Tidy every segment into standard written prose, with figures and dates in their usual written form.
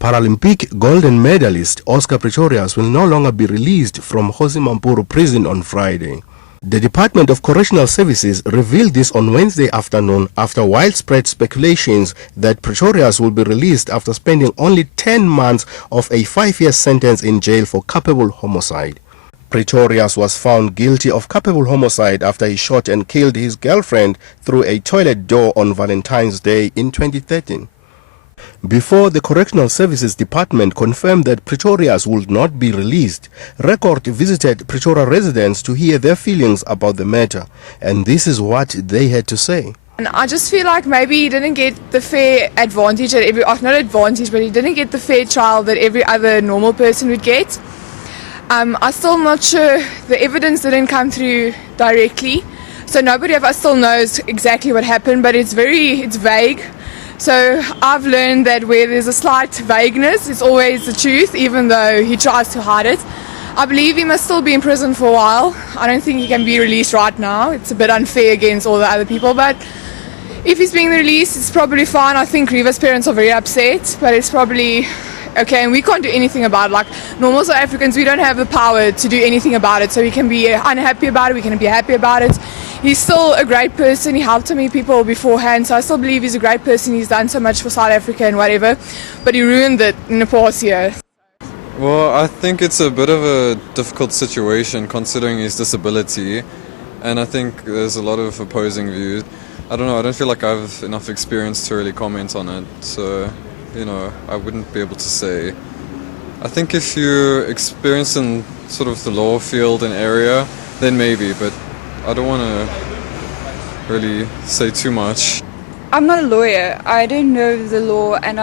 Paralympic golden medalist Oscar Pretorius will no longer be released from Hosimampuru prison on Friday. The Department of Correctional Services revealed this on Wednesday afternoon after widespread speculations that Pretorius will be released after spending only 10 months of a 5-year sentence in jail for culpable homicide. Pretorius was found guilty of culpable homicide after he shot and killed his girlfriend through a toilet door on Valentine's Day in 2013. Before the Correctional Services Department confirmed that Pretorius would not be released, Record visited Pretoria residents to hear their feelings about the matter, and this is what they had to say. And I just feel like maybe he didn't get the fair advantage that not advantage, but he didn't get the fair trial that every other normal person would get. I'm still not sure, the evidence didn't come through directly, so nobody of us still knows exactly what happened, but it's vague. So I've learned that where there's a slight vagueness, it's always the truth, even though he tries to hide it. I believe he must still be in prison for a while. I don't think he can be released right now. It's a bit unfair against all the other people, but if he's being released, it's probably fine. I think Riva's parents are very upset, but it's probably okay, and we can't do anything about it. Like normal South Africans, we don't have the power to do anything about it, so we can be unhappy about it, we can be happy about it. He's still a great person, he helped so many people beforehand, so I still believe he's a great person, he's done so much for South Africa and whatever, but he ruined it in the past year. Well, I think it's a bit of a difficult situation considering his disability, and I think there's a lot of opposing views. I don't know, I don't feel like I have enough experience to really comment on it, so I wouldn't be able to say. I think if you're experienced in sort of the law field and area, then maybe, but I don't want to really say too much. I'm not a lawyer. I don't know the law, and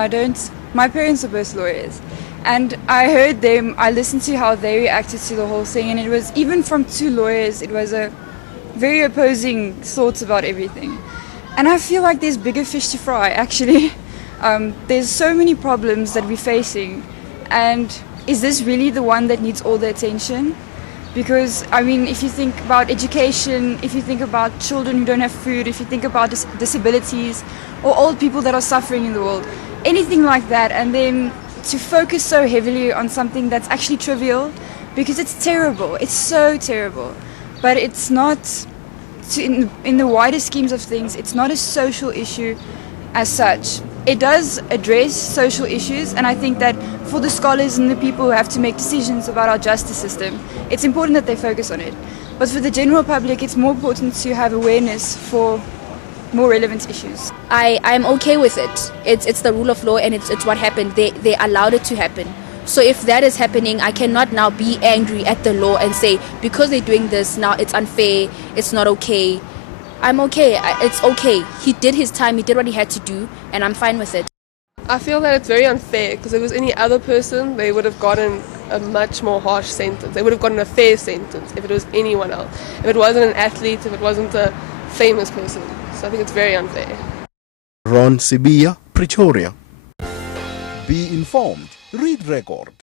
my parents are both lawyers. And I heard them, I listened to how they reacted to the whole thing, and it was, even from two lawyers, it was a very opposing thoughts about everything. And I feel like there's bigger fish to fry, actually. There's so many problems that we're facing, and is this really the one that needs all the attention? Because, I mean, if you think about education, if you think about children who don't have food, if you think about disabilities or old people that are suffering in the world, anything like that, and then to focus so heavily on something that's actually trivial, because it's terrible, it's so terrible, but it's not, in the wider schemes of things, it's not a social issue as such. It does address social issues, and I think that for the scholars and the people who have to make decisions about our justice system, it's important that they focus on it. But for the general public, it's more important to have awareness for more relevant issues. I'm okay with it. It's the rule of law, and it's what happened. They allowed it to happen. So if that is happening, I cannot now be angry at the law and say, because they're doing this, now it's unfair, it's not okay. I'm okay, it's okay. He did his time, he did what he had to do, and I'm fine with it. I feel that it's very unfair, because if it was any other person, they would have gotten a much more harsh sentence. They would have gotten a fair sentence if it was anyone else. If it wasn't an athlete, if it wasn't a famous person. So I think it's very unfair. Ron Sibia, Pretoria. Be informed. Read Record.